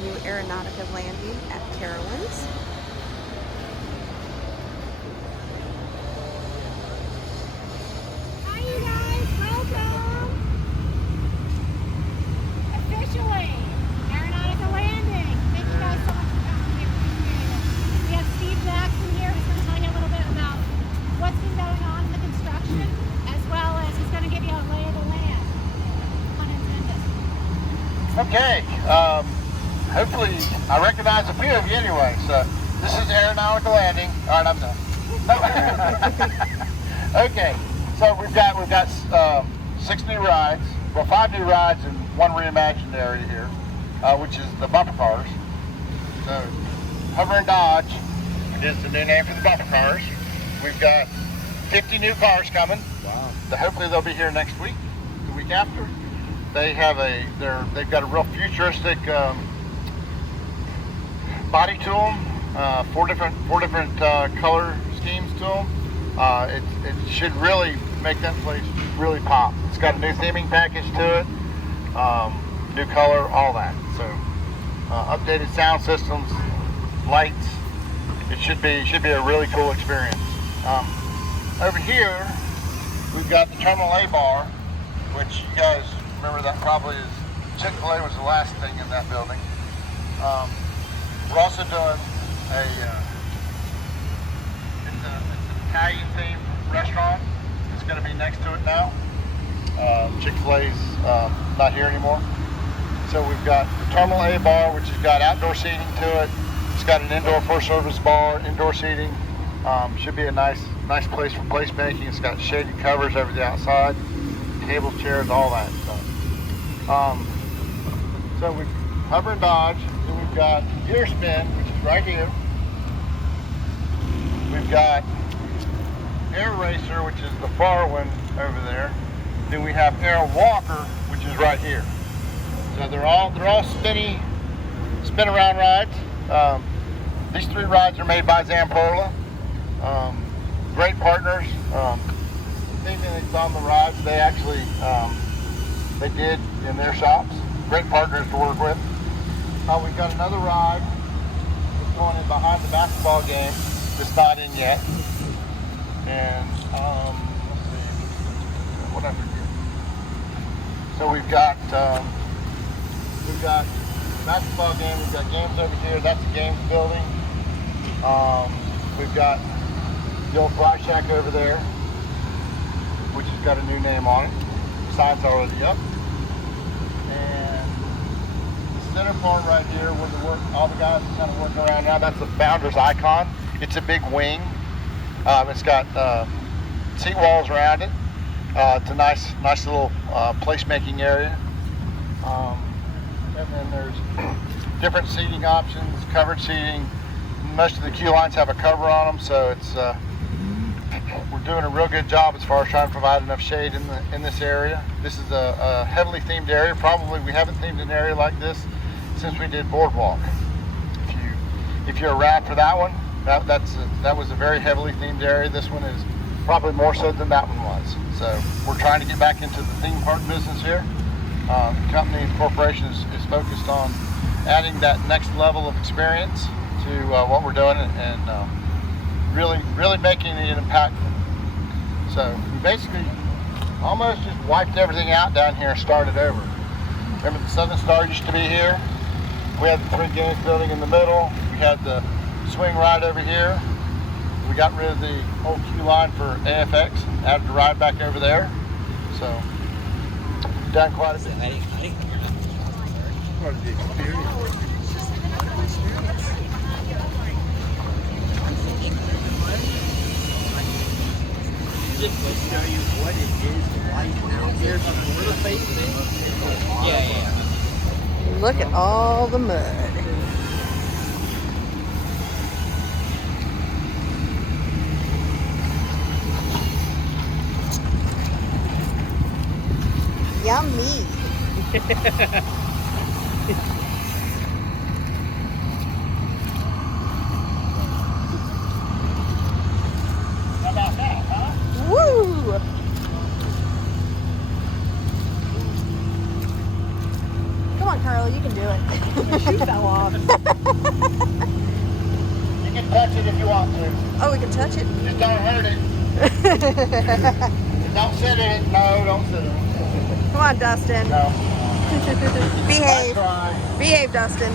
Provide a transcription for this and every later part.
new Aeronautica Landing at Carowinds. Hi you guys, welcome! Officially, Aeronautica Landing. Thank you guys so much for coming. We appreciate it. We have Steve Jackson here who's going to tell you a little bit about what's been going on in the construction, as well as he's going to give you a lay of the land. Pun intended. Okay, hopefully I recognize a few of you anyway. So this is Aeronautica Landing. All right, I'm done. Okay, so we've got 6 new rides, well 5 new rides and 1 reimagined area here, which is the bumper cars. So Hover and Dodge is the new name for the bumper cars. We've got 50 new cars coming. Wow. So hopefully they'll be here next week, the week after. They have they've got a real futuristic body to them, 4 different color schemes to them. It should really make that place really pop. It's got a new theming package to it, new color, all that. So updated sound systems, lights. It should be a really cool experience. Over here we've got the Terminal A bar, which you guys remember that probably is Chick-fil-A was the last thing in that building. We're also doing it's an Italian themed restaurant. It's going to be next to it now. Chick-fil-A's not here anymore. So we've got the Terminal A bar, which has got outdoor seating to it. It's got an indoor full service bar, indoor seating. Should be a nice place for placemaking. It's got shaded covers over the outside, tables, chairs, all that stuff. So we Hover and Dodge. Then we've got Gear Spin, which is right here. We've got Air Racer, which is the far one over there. Then we have Air Walker, which is right here. So they're all spin around rides. These 3 rides are made by Zamperla. Great partners. The thing that's on the rides, they actually they did in their shops. Great partners to work with. We've got another ride that's going in behind the basketball game. It's not in yet. And let's see, what I forget. So we've got basketball game. We've got games over here. That's the games building. We've got the old Fry Shack over there, which has got a new name on it. The sign's already up. And the center part right here where all the guys are kind of working around now, that's the founder's icon. It's a big wing. It's got seat walls around it. It's a nice little placemaking area. And then there's different seating options, covered seating. Most of the queue lines have a cover on them, so it's we're doing a real good job as far as trying to provide enough shade in this area. This is a heavily themed area. Probably we haven't themed an area like this since we did Boardwalk. If you're around for that one, that was a very heavily themed area. This one is probably more so than that one was. So we're trying to get back into the theme park business here. The company and corporation is focused on adding that next level of experience to what we're doing and really making it impactful. So we basically almost just wiped everything out down here and started over. Remember the Southern Star used to be here? We had the 3 games building in the middle. We had the swing ride over here. We got rid of the old queue line for AFX and added the ride back over there. So we've done quite a bit. Part of the experience. Just to show you what it is like out here before the facing. Yeah. Look at all the mud. Yummy. How about that, huh? Woo! Come on, Carl, you can do it. My shoe fell off. You can touch it if you want to. Oh, we can touch it. Just don't hurt it. Don't sit in it. No, don't sit in it. Come on, Dustin. No. Behave. Try. Behave, Dustin.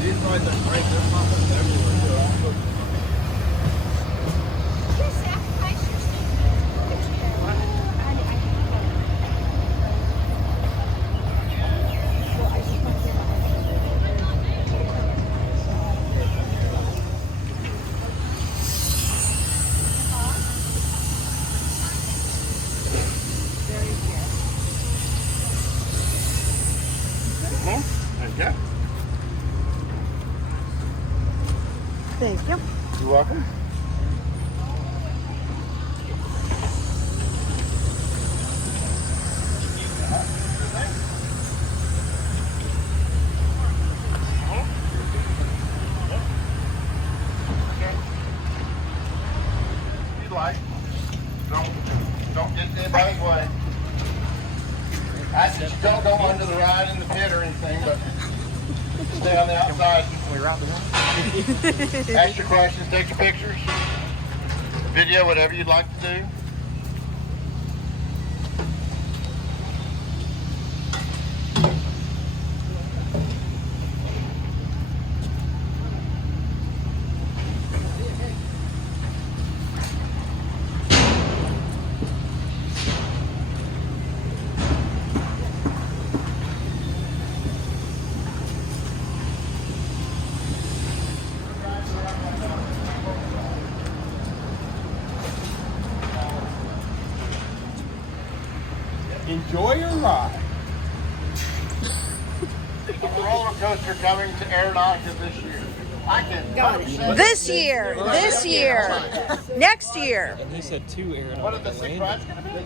These rides are great. They're popping everywhere. You sacrifice your seat. There you go. Thank you. You're welcome. If you like, don't get in anybody's way. I just don't go under the ride in the pit or anything, but stay on the outside. Can we route the room? Ask your questions, take your pictures, video, whatever you'd like to do. Enjoy your ride. A roller coaster coming to Aeronautica this year. I can 100% This year. Next year. And he said 2 Aeronautica What are the 6 Landing. rides going to be? The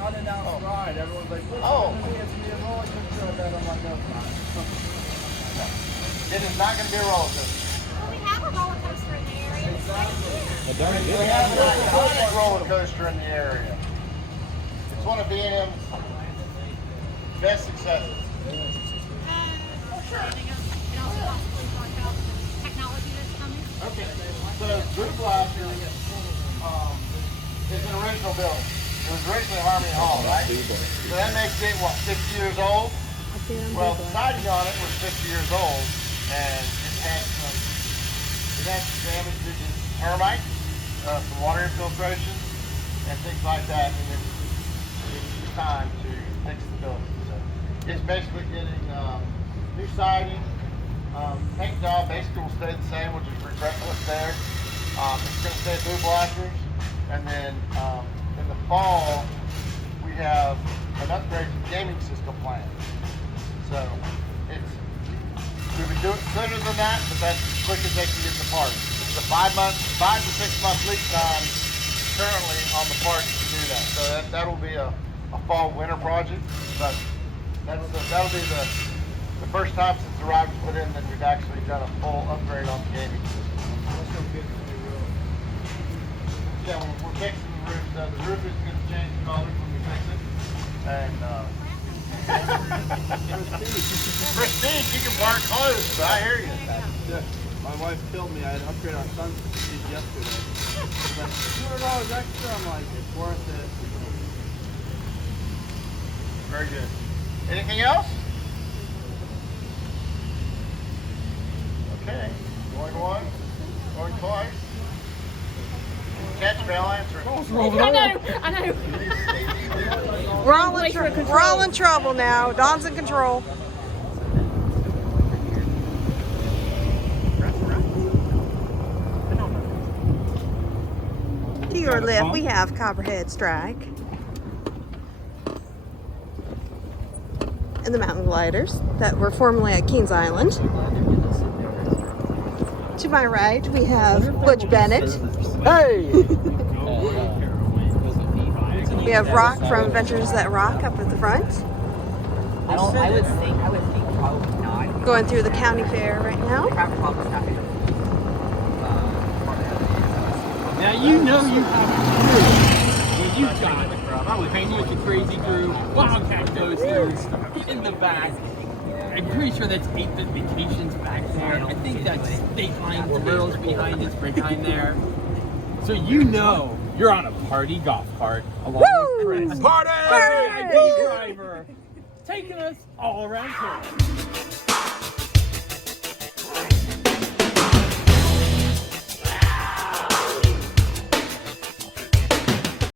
unannounced ride. Everyone's like, Oh. it's going to be a roller coaster. I'm like, no, it's not. It is not going to be a roller coaster. Well, we have a roller coaster in the area. It's right here. A darn We good have one. an iconic roller coaster in the area. It's one of B&M's best successes. Sure. And also possibly talk about the technology that's coming. Okay. So Blue Blaster is an original building. It was originally Harmony Hall, right? So that makes it, what, 50 years old? Well, the siding on it was 50 years old, and it had some damage due to termites, some water infiltration, and things like that. And it was time to fix the building. So it's basically getting new siding. Paint job basically will stay the same, which is refresh what's there. It's going to stay Blue Blasters, and then in the fall we have an upgrade to the gaming system plan. So we would do it sooner than that, but that's as quick as they can get the parts. It's a 5 to 6 month lead time currently on the parts to do that. So that'll be a fall winter project, but that'll be the first time since the ride was put in that we've actually done a full upgrade on the gaming system. Yeah, we're fixing the roof. So the roof is going to change colors when we fix it. And Christine, she can park close, so I hear you. Yeah, my wife killed me. I had to upgrade our son's seat yesterday. She's like, $200 extra. I'm like, it's worth it. Very good. Anything else? Okay. Going once, going twice. Catch bell answer. I know. We're all in trouble now. Don's in control. To your left, we have Copperhead Strike. And the mountain gliders that were formerly at Kings Island. To my right, we have Butch Bennett. Hey! We have Rock from Adventures That Rock up at the front. I would think probably not. Going through the county fair right now. Now you know you have a clue. You got it. I was hanging with you. crazy crew, Wildcat Coasters in the back. I'm pretty sure that's 8-Bit Vacations back there. I think that's State Line Thrills behind there. So you know you're on a party golf cart along with Chris. Party! Our VIP driver, taking us all around town.